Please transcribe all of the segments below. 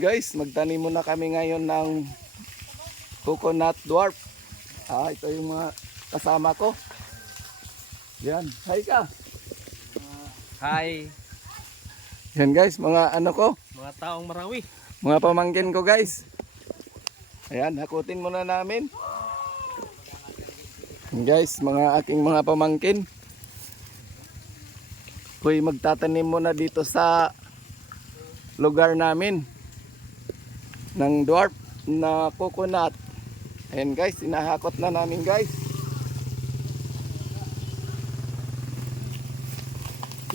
Guys, magtanim muna kami ngayon ng coconut dwarf. Ito yung mga kasama ko. Yan, hi ka. Hi, Yan guys, mga ano ko, mga taong Marawi. mga pamangkin ko guys. Ayan, hakutin muna namin. Yan guys, mga aking mga pamangkin. Kuy magtatanim muna dito sa lugar namin ng dwarf na coconut. Ayan guys, sinahakot na namin guys.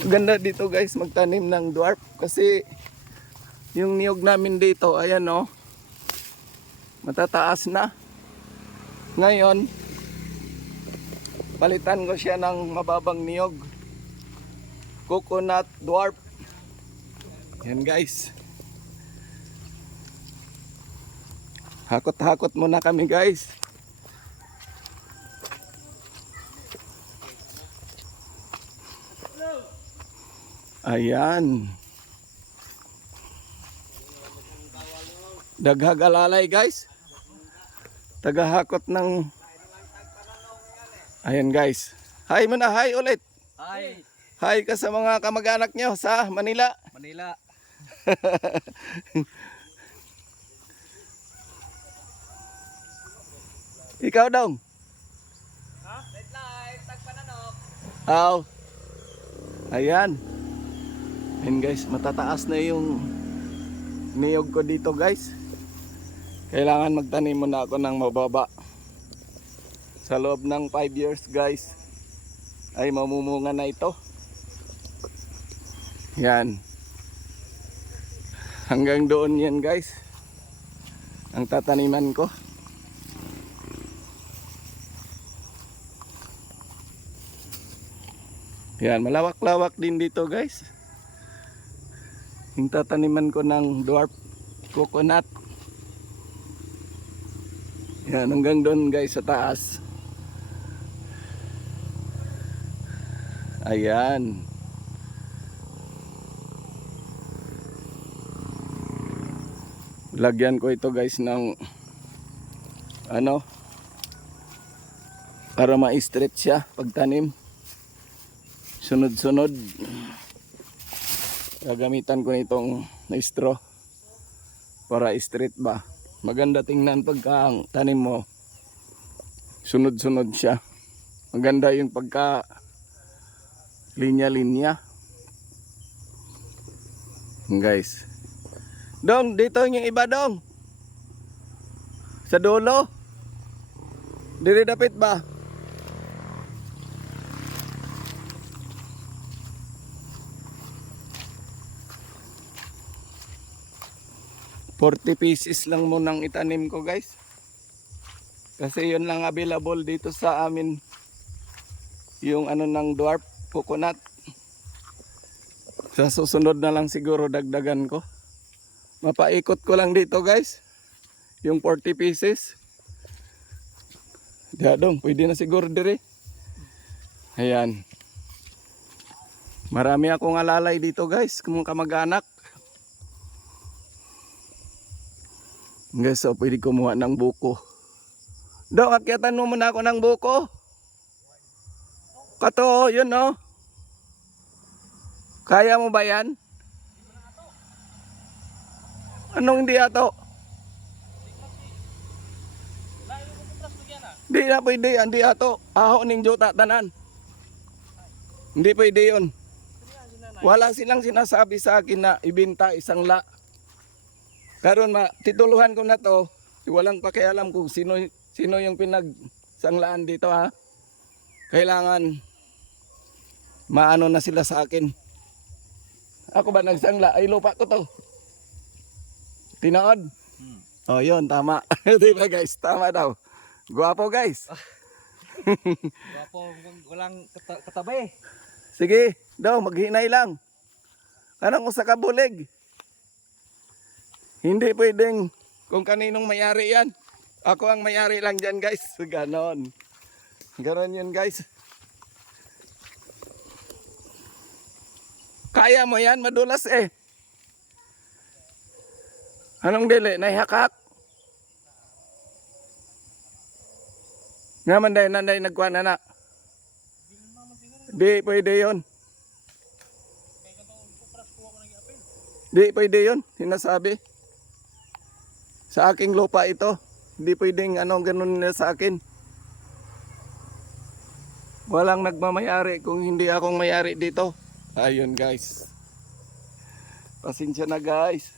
Ganda dito guys magtanim ng dwarf kasi yung niyog namin dito, ayan o, matataas na. Ngayon palitan ko siya ng mababang niyog, coconut dwarf. Yan guys, hakot-hakot muna kami guys. Ayan, daghagalalay guys, tagahakot ng, ayan guys. Hi muna, hi ulit. Hi, Hi ka sa mga kamag-anak nyo sa Manila. Manila. Ikaw daw. Ha? Red light, tagpananok. Aw. Ayan. Ayan guys, matataas na yung niyog ko dito guys. Kailangan magtanim muna ako ng mababa. Sa loob ng 5 years guys, ay mamumunga na ito. Yan. Hanggang doon yan guys, ang tataniman ko. Yan, malawak-lawak din dito guys. Yung tataniman ko ng dwarf coconut. Yan, hanggang doon guys sa taas. Ayan. Lagyan ko ito guys ng ano, para ma-stretch siya pagtanim. Sunod-sunod. Gagamitan ko nitong na straw para straight ba. Maganda tingnan pagka ang tanim mo sunod-sunod siya. Maganda yung pagka linya-linya. Guys, Dong, dito yung iba dong. Sa dulo. Diri dapit ba? $40 lang munang itanim ko guys. Kasi yun lang available dito sa amin. Yung ano ng dwarf coconut. Sa susunod na lang siguro dagdagan ko. Mapaikot ko lang dito guys. Yung 40 pieces. Diadong, pwede na siguro dire. Ayan. Marami akong alalay dito guys, kung kamag-anak. Guys, so pwede kumuha ng buko. Dong, akyatan mo muna ako ng buko. Kato, yun no. Kaya mo ba yan? Anong hindi ato? Hindi na pwede, hindi ato. Aho ning juta tanan. Hindi pwede yun. Wala silang sinasabi sa akin na ibenta isang la. Karon tituluhan ko na to. Walang pakialam kung sino yung pinagsanglaan dito ha. Kailangan maano na sila sa akin. Ako ba nagsangla? Ay lupa ko to. Tinood? Oh yun, tama. Diba guys? Tama daw. Guwapo guys. Wapo, walang katabi. Sige, daw maghinay lang. Anong usa ka bulig? Hindi pwedeng kung kaninong mayari yan. Ako ang mayari lang dyan guys. Ganon. Ganon yun guys. Kaya mo yan, madulas eh. Anong dili? Naihakak? Nga man day, nanday nagkuha na na. Di pwede yun. Di pwede yun, sinasabi. Sa aking lupa ito. Hindi pwedeng ganun nila sa akin. Walang nagmamayari kung hindi akong mayari dito. Ayun guys. Pasensya na guys.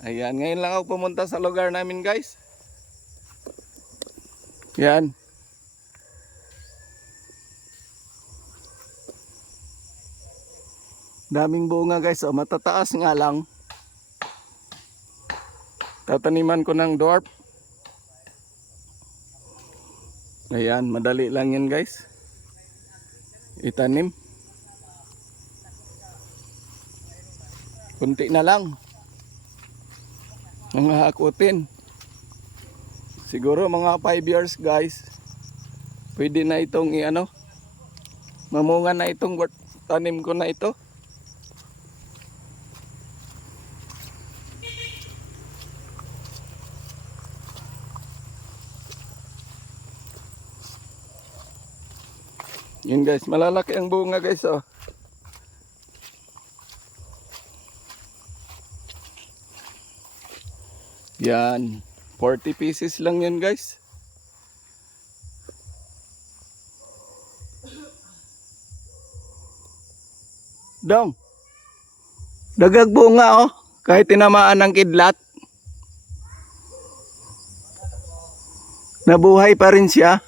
Ayan, ngayon lang ako pumunta sa lugar namin guys. Yan. Daming bunga guys, oh, matataas nga lang. Tataniman ko ng dwarf. Ayan, madali lang yan guys. Itanim. Kunti na lang. Mga hakutin. Siguro mga 5 years guys. Pwede na itong mamunga na itong tanim ko na ito. Yun guys, malalaki ang bunga guys oh. Yan, 40 pieces lang yan guys. Dong, dagag bunga oh, kahit tinamaan ng kidlat. Nabuhay pa rin siya.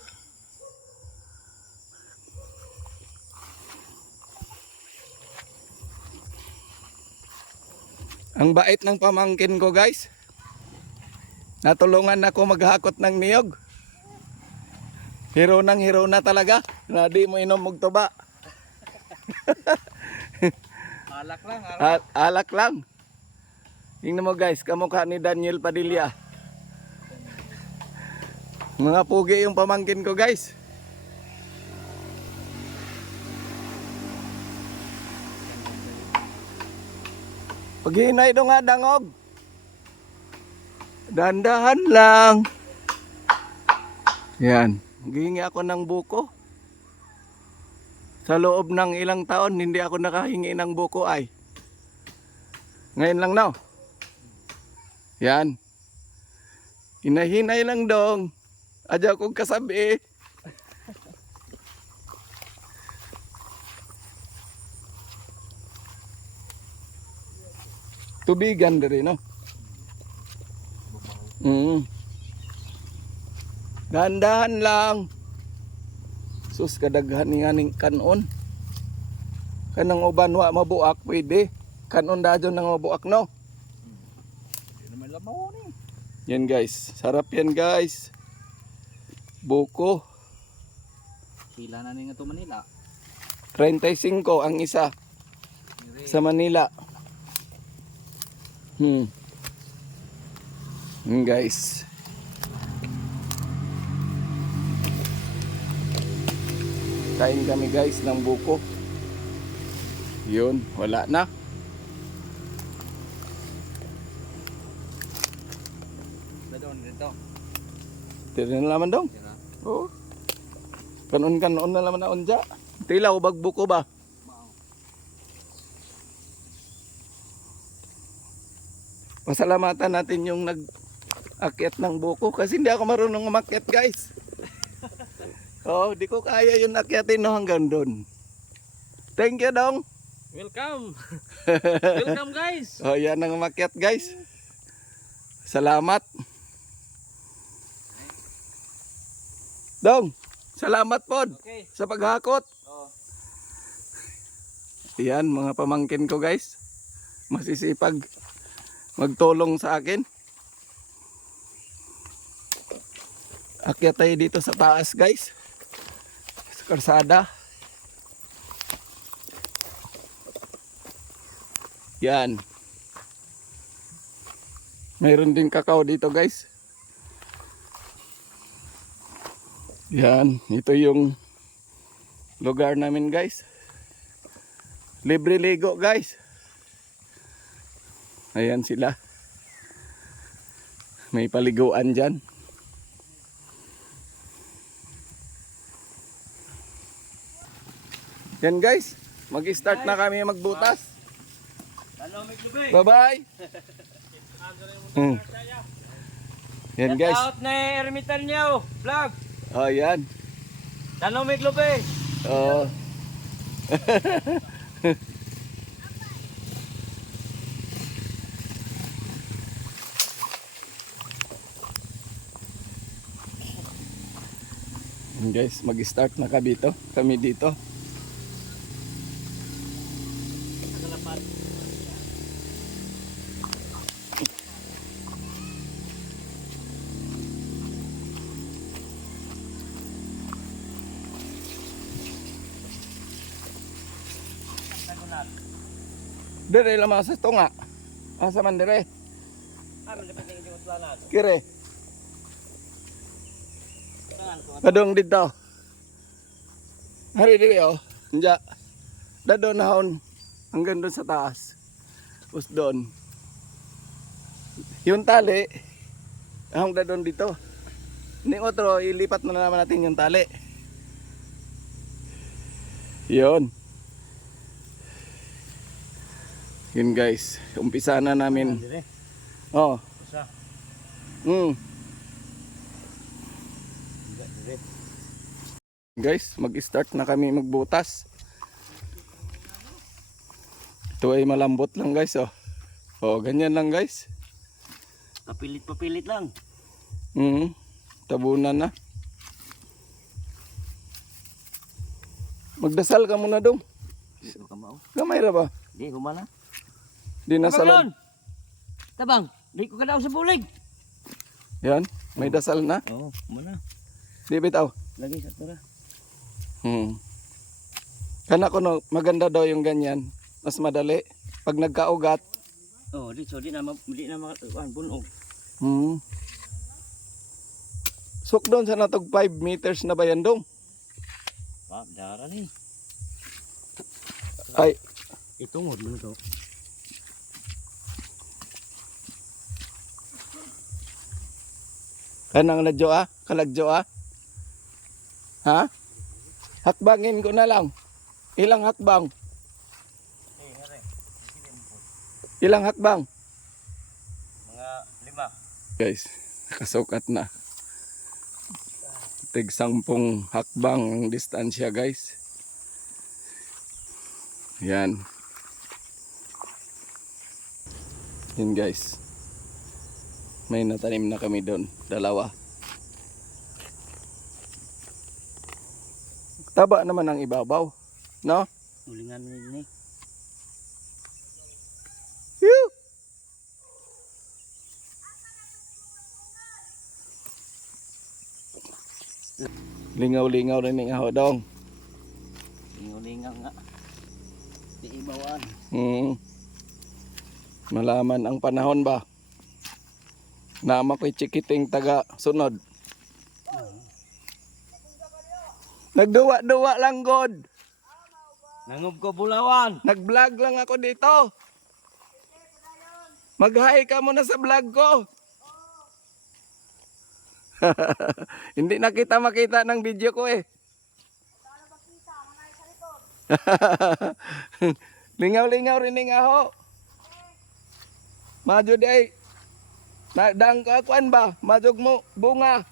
Ang bait ng pamangkin ko guys. Natulungan ako maghakot ng niyog. Hero na talaga. Na di mo inom og tuba. Alak lang, Alak lang. Tingnan mo guys, kamukha ni Daniel Padilla. Mga pugi yung pamangkin ko guys. Paghinay do nga dangog. Dandahan lang. Yan. Gihingi ako ng buko. Sa loob ng ilang taon, hindi ako nakahingi ng buko ay. Ngayon lang no. Yan. Hinahinay lang dong. Adya kong kasabi. Tubigan diri no. Gandahan lang. Sus kadaghan ni aning kanon. Kanang uban wa mabuak pwede. Kanon dadyon nang mabuak no. Hindi naman lamaw ni. Yan guys, sarap yan guys. Buko. Pila na ni nga to Manila. 35 ang isa sa Manila. Guys. Kain kami guys ng buko. Yun, wala na. Dito. Tira na naman dong. Oo. Kanon na naman na unja. Tila ubag buko ba? Pasalamatan natin yung nag-akyat ng buko kasi hindi ako marunong umakyat guys. Oh, di ko kaya yung akyatin no hanggang doon. Thank you dong. Welcome. Welcome guys. Oh, yan ang umakyat guys. Salamat. Dong, salamat pod Okay. sa paghakot. Oh. Yan mga pamangkin ko guys. Masisipag magtulong sa akin. Akyat tayo dito sa taas guys. Sa karsada. Yan. Mayroon din kakao dito guys. Yan. Ito yung lugar namin guys. Libre ligo guys. Ayan sila. May paliguan dyan. Yan guys, mag-start na kami magbutas. Bye-bye. Yan guys. Out na Ermitan niyo, vlog. Oh, yan. Tanomik Lupe. Oh. Yan guys, mag-start na kami dito. Dire lamang sa tunga. Asa man dire? Kire. Kadong dito. Hari dire oh. Nja. Dadon nahon hanggang doon sa taas. Usdon. Yung tali ang dadon dito. Ni otro ilipat na naman natin yung tali. Yun. Yun guys, umpisa na namin. Oh. Guys, mag-start na kami magbutas. Ito ay malambot lang guys, oh. Oh, ganyan lang guys. Papilit lang. Tabunan na. Magdasal ka muna dong. Gamay ra ba? Di humana. Di na salon. Tabang, di ko kadaw sa bulig. Yan, may dasal na. Oo, humana. Di bitaw. Lagi sa tura. Kana ko no, maganda daw yung ganyan. Mas madali. Pag nagkaugat. Oh, di na bunog. Sok doon sa natog 5 meters na ba yan dong? Dara ni. Ay. Itungod mo to. Kanang nadyo kalagyo Ha? Hakbangin ko na lang. Ilang hakbang? Ilang hakbang? Mga 5. Guys, nakasukat na. Tig 10 hakbang ang distansya guys. Yan. Yan guys. May natanim na kami doon. 2. Taba naman ang ibabaw. No? Ulingan ni. Phew! Lingaw-lingaw rin ng ahodong. Lingaw-lingaw nga. Di ibawan. Malaman ang panahon ba? Nama ko'y chikiting taga sunod. Nagduwa-duwa lang god. Nangob ko Bulawan. Nag-vlog lang ako dito. Mag-hi ka muna sa vlog ko. Hindi na kita makita ng video ko eh. Lingaw-lingaw rin ng aho. Madyo di ay. Dang kakuan ba? Madyog mo bunga.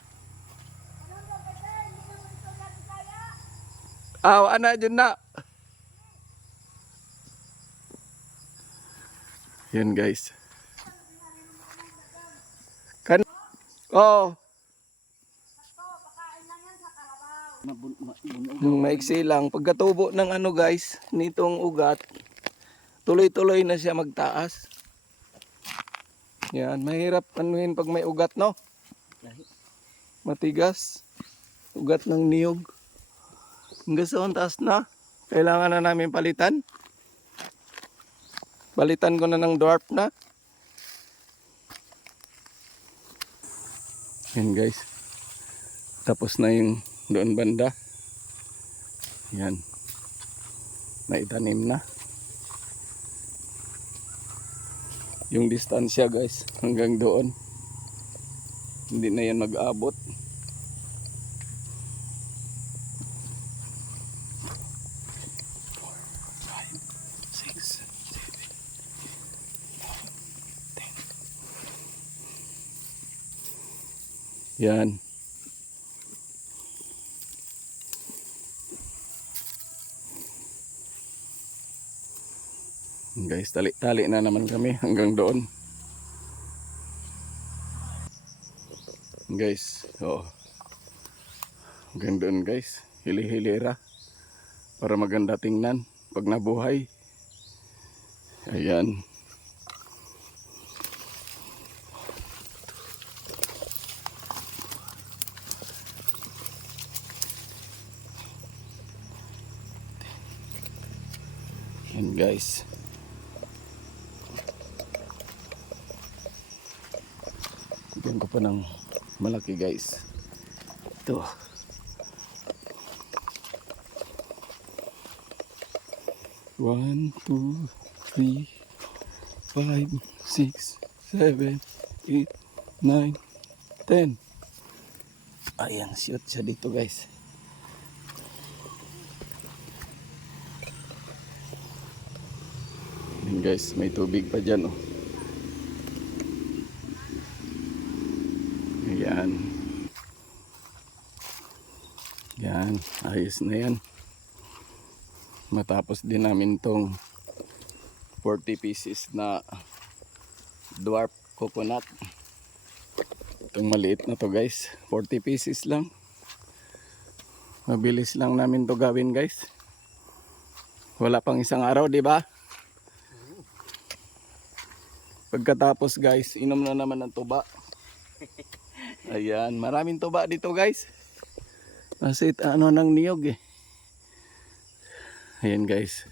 Ana dyan na. Yan guys. Oh. Maiksi lang. Pagkatubo ng ano guys, nitong ugat, tuloy-tuloy na siya magtaas. Yan, mahirap anuhin pag may ugat, no? Matigas. Ugat ng niyog. Hanggang sa taas na. Kailangan na namin palitan. Palitan ko na ng dwarf na. Yan guys. Tapos na yung doon banda. Yan. Naitanim na. yung distansya guys hanggang doon. Hindi na yan mag-abot. Yan. Guys, tali-tali na naman kami hanggang doon. Guys, oh. Hanggang doon guys, hili-hilira para maganda tingnan pag nabuhay. Ayan. Ayan guys. Bigyan ko pa ng malaki guys. Ito. One, two, three, 5, 6, 7, 8, 9, 10. Ayan, shoot siya dito guys. Ayan guys, may tubig pa dyan oh. Ayan. Yan, ayos na yan. Matapos din namin tong 40 pieces na dwarf coconut. Itong maliit na to guys, 40 pieces lang. Mabilis lang namin to gawin guys. Wala pang isang araw, di ba? Pagkatapos guys, inom na naman ng tuba. Ayan, maraming tuba dito guys. Kasi ano ng niyog eh. Ayan guys.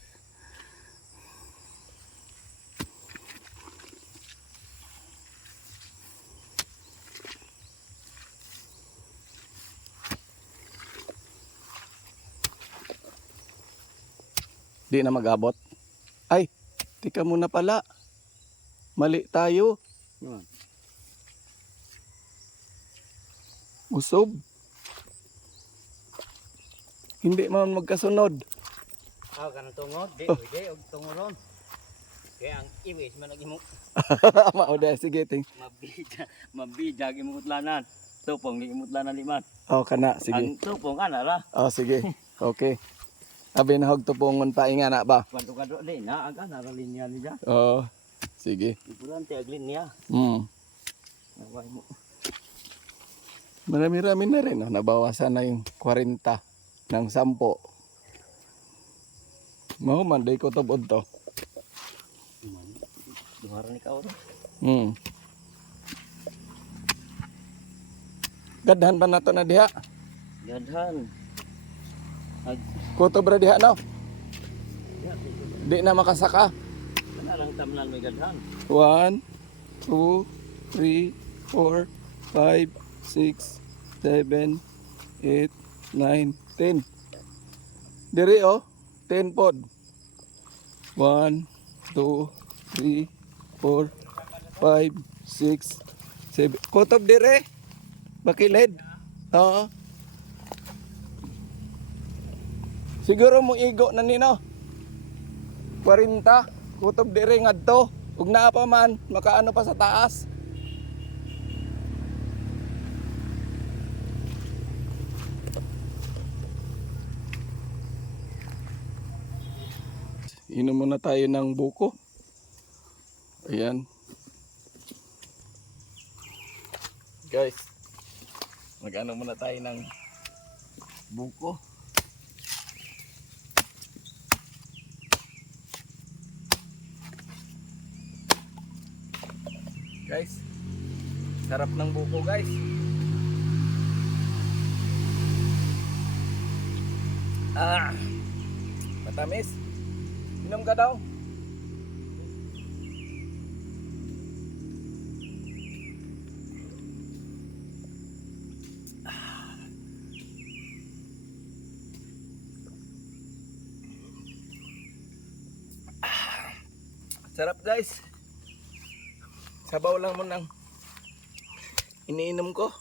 Di na mag-abot. Ay, tika muna pala. Mali tayo. Usob. Hindi man magkasunod. Kanang tungod, di pwede og tungoron. Kaya ang iwis man nagimo Mao da sige ting. mabija gimutlanan. Tupong gimutlanan liman. Oh kana sige. Ang tupong ana ra. Oh sige. Okay. Abi na hog tupongon pa inga na ba? Kwanto kadro di na aga na ra linya niya. Oh. Sige. Importante ag linya. Naway mo. Marami-rami na rin. Oh. Nabawasan na yung 40 ng 10. Mahuman, day ko tubod to. Duharan ni kaoro. Gadhan pa na to na diha. Gadhan. Kutob ra diha no? Di na makasaka. Kana lang tamnan may gadhan. 1, 2, 3, 4, 5, 6, 7, 8, 9, 10. Diri oh, 10 pod. 1, 2, 3, 4, 5, 6, 7. Kutob diri. Bakilid. Oo. Siguro mo igo na nino. 40. Kutob diri ngadto. Ug naa pa man, makaano pa sa taas. Inom muna tayo ng buko. Ayan. Guys, mag-ano muna tayo ng buko. Guys, sarap ng buko guys. Matamis. Inom ka daw. Sarap guys. Sabaw lang mo nang iniinom ko.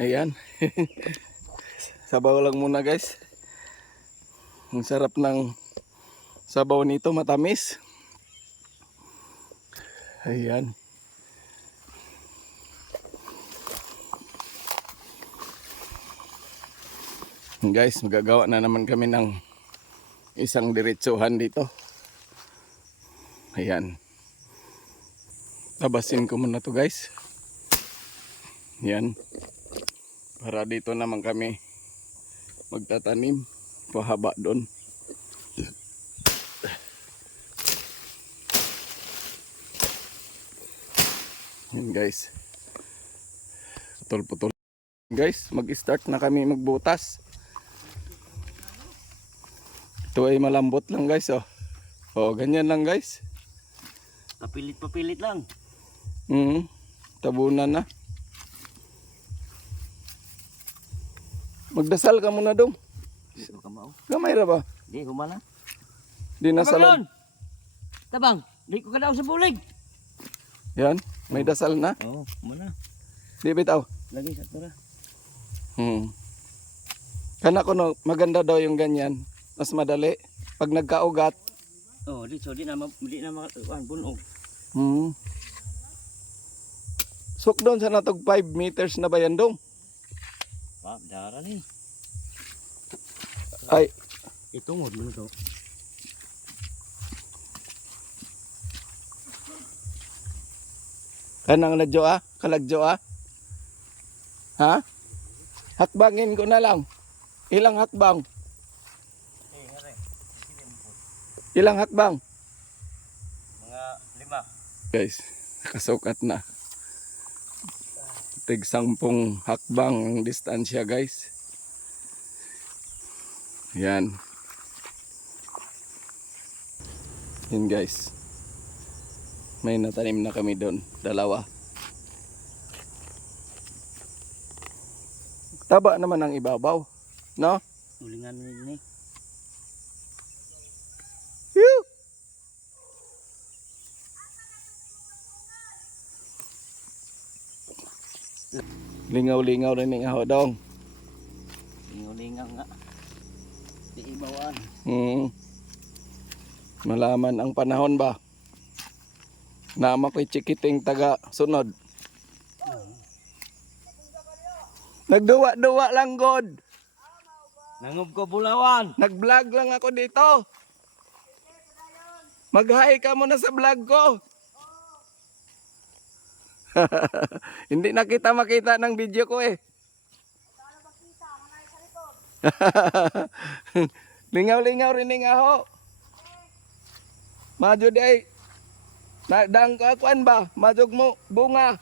Ayan. Sabaw lang muna guys. Ang sarap ng sabaw nito, matamis. Ayan. Guys, magagawa na naman kami ng isang diretsuhan dito. Ayan. Tabasin ko muna to guys. Ayan. Para dito naman kami magtatanim. Pahaba doon. Ayan guys. Putol-putol. Guys, mag-start na kami magbutas. Ito ay malambot lang guys, oh. Oh, ganyan lang guys. Papilit-papilit lang. Tabunan na. Magdasal ka muna dong. Dito ka mao. Gamay ra ba? Di humana. Di na salon. Tabang, di ko ka daw sa bulig. Yan, may dasal na. Oo, humana. Di bitaw. Lagi sa tura. Kana ko no, maganda daw yung ganyan. Mas madali. Pag nagkaugat. Oh, di na bunog. Sok doon sa natog 5 meters na ba yan dong? Wah, dara ni. Ay, Itungod mo to. kanang ladyo ah? Kalagyo ah? Ha? Hakbangin ko na lang. Ilang hakbang? Ilang hakbang? Mga 5. Guys, kasukat na. Tig 10 hakbang ang distansya guys. Yan. Yan guys. May natanim na kami doon. 2. Taba naman ang ibabaw. No? Ulingan ni. Phew! Lingaw-lingaw rin ng aho dong. Lingaw-lingaw nga. Di ibawan. Malaman ang panahon ba? Nama ko'y chikiting taga sunod. Nagduwa-duwa lang god. Nangob ko bulawan. Nag-vlog lang ako dito. Mag-hi ka muna sa vlog ko. Hindi na kita makita ng video ko eh. Lingaw-lingaw rin nga ho. Madyo day. Nadang kakuan ba? Madjog mo bunga.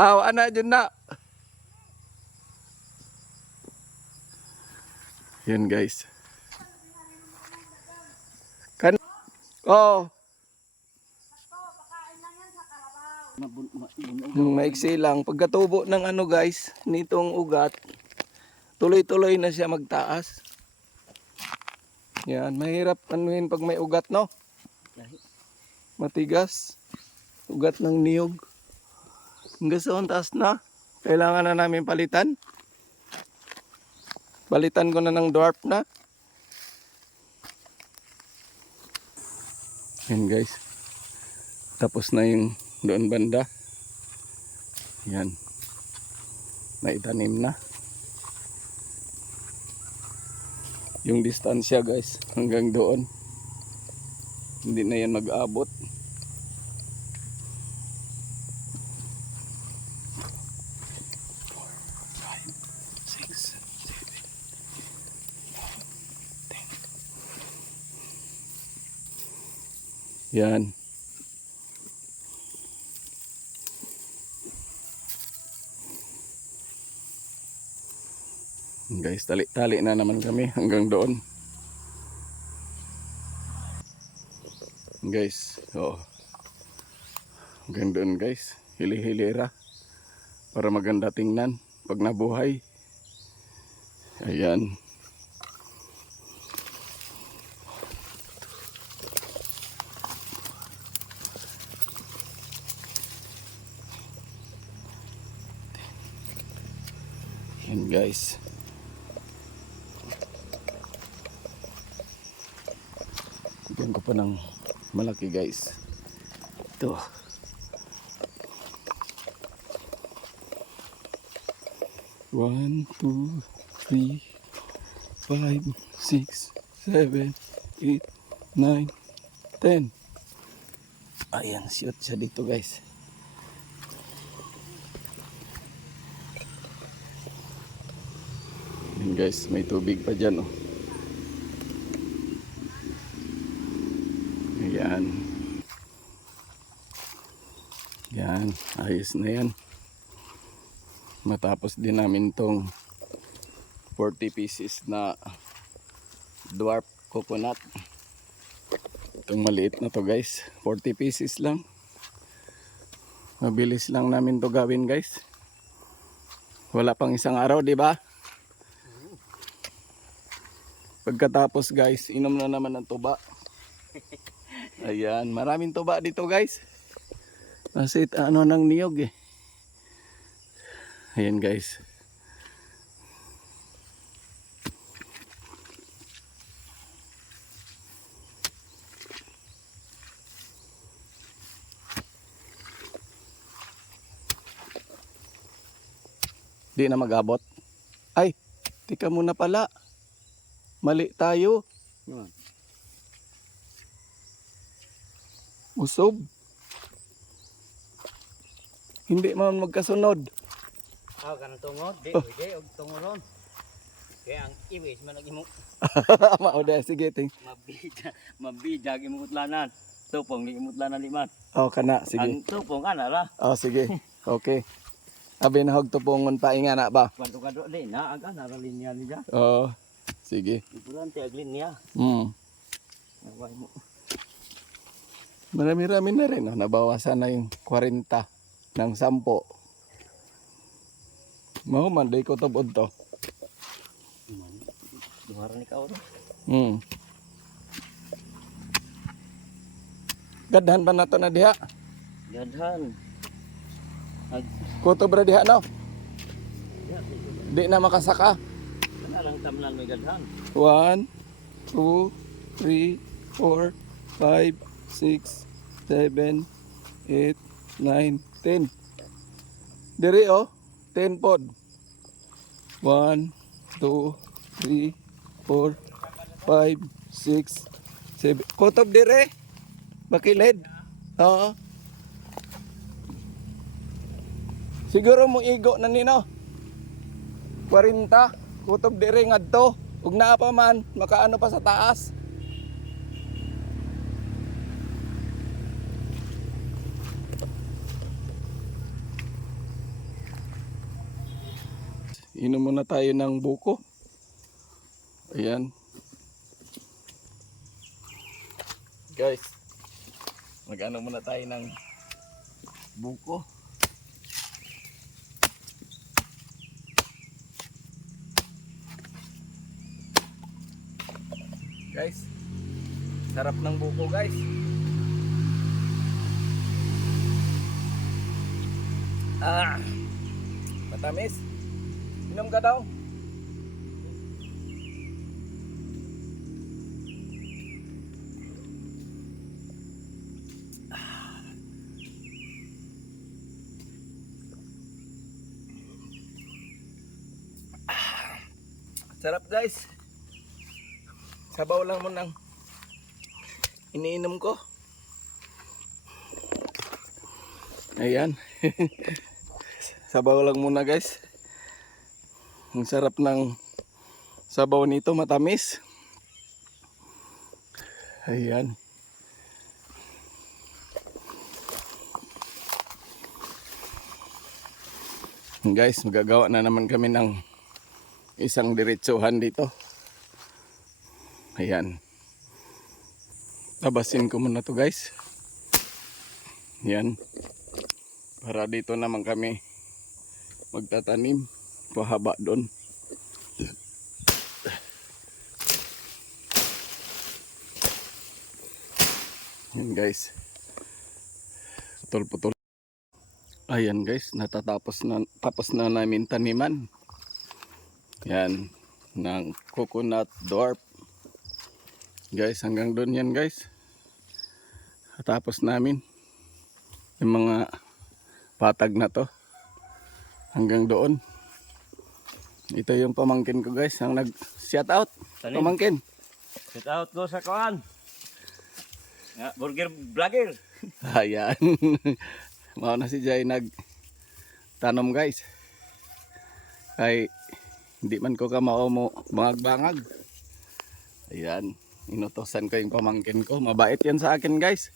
Aw, ana dyan na. Yan guys. Oh, maiksi lang. Pagkatubo ng ano guys, nitong ugat, tuloy-tuloy na siya magtaas. Yan, mahirap anuhin pag may ugat, no? Matigas. Ugat ng niyog. Hanggang sa taas na. Kailangan na namin palitan. Balitan ko na ng dwarf na. Yan guys. Tapos na yung doon banda. Yan. Naitanim na. Yung distansya guys hanggang doon. Hindi na yan mag-abot. Yan. Guys, tali-tali na naman kami hanggang doon. Guys, oh. Hanggang doon guys. Hili-hilira. Para maganda tingnan pag nabuhay. Ayan. Yan guys. Bigyan ko pa ng malaki guys. Ito. One, two, three, 5, 6, 7, 8, 9, 10. Ayan, shoot siya dito guys. Ayan guys, may tubig pa dyan oh. Ayan. Yan, ayos na yan. Matapos din namin tong 40 pieces na dwarf coconut. Itong maliit na to guys, 40 pieces lang. Mabilis lang namin to gawin guys. Wala pang isang araw, di ba? Pagkatapos guys, inom na naman ng tuba. Ayan, maraming tuba dito guys. Kasi ano ng niyog eh. Ayan guys. Di na mag-abot. Ay, tika muna pala. Mali tayo. Yun. Usob. Hindi man magkasunod. Kanang tungod, di pwede og tunguron. Kaya ang iwis man nagimo Mauda, sige ting. mabijag imong utlanan. Tupong ni imutlanan liman. Oh, kana, sige. Ang tupong ana ra. Oh, sige. Okay. Abi na hog tupongon pa inga na ba? Kwanto kadto di na aga na ra linya niya. Oh, sige. Importante ang linya. Naway mo. Marami-rami na rin. Oh. Nabawasan na yung 40 ng 10. Mau manday ko tubod to. Duhara ni ka oro. Gadhan pa na to na diha. Gadhan. Kutob ra diha no. Di na makasaka. Kana lang tamnan may gadhan. 1, 2, 3, 4, 5, 6, 7, 8, 9, 10. Diri oh, 10 pod. 1, 2, 3, 4, 5, 6, 7. Kutob dire. Bakilid. Oo. Siguro mo igo na nino. 40. Kutob dire ngadto. Ug naa pa man, makaano pa sa taas. Inom muna tayo ng buko. Ayan. Guys, mag-ano muna tayo ng buko. Guys, sarap ng buko guys. Matamis. Inom ka daw. Sarap guys. Sabaw lang mo nang iniinom ko. Ayan. Sabaw lang muna guys. Ang sarap ng sabaw nito, matamis. Ayan. Guys, magagawa na naman kami ng isang diretsuhan dito. Ayan. Tabasin ko muna to guys. Ayan. Para dito naman kami magtatanim. Pahaba doon. Ayan guys. Putol-putol. Ayan guys, tapos na namin taniman. Yan, ng coconut dwarf. Guys, hanggang doon yan guys. Tapos namin yung mga patag na to. Hanggang doon. Ito yung pamangkin ko guys, ang nag-shout out. Tanim. Pamangkin. Shout out ko sa kawan. Ya, burger vlogger. Ayan. Mao na si Jay nagtanom guys. Kay hindi man ko kamao mo bangag-bangag. Ayan. Inutosan ko yung pamangkin ko. Mabait yan sa akin guys.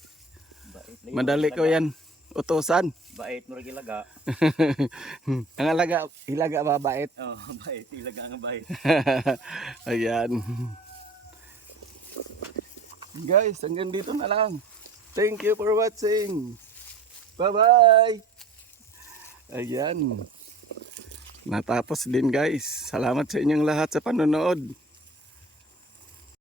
Madali ko yan utusan. Bait mo rin ilaga. Ang ilaga mabait. Oh, bait. Ilaga nga bait. Ayan. Guys, hanggang dito na lang. Thank you for watching. Bye-bye. Ayan. Natapos din guys. Salamat sa inyong lahat sa panonood.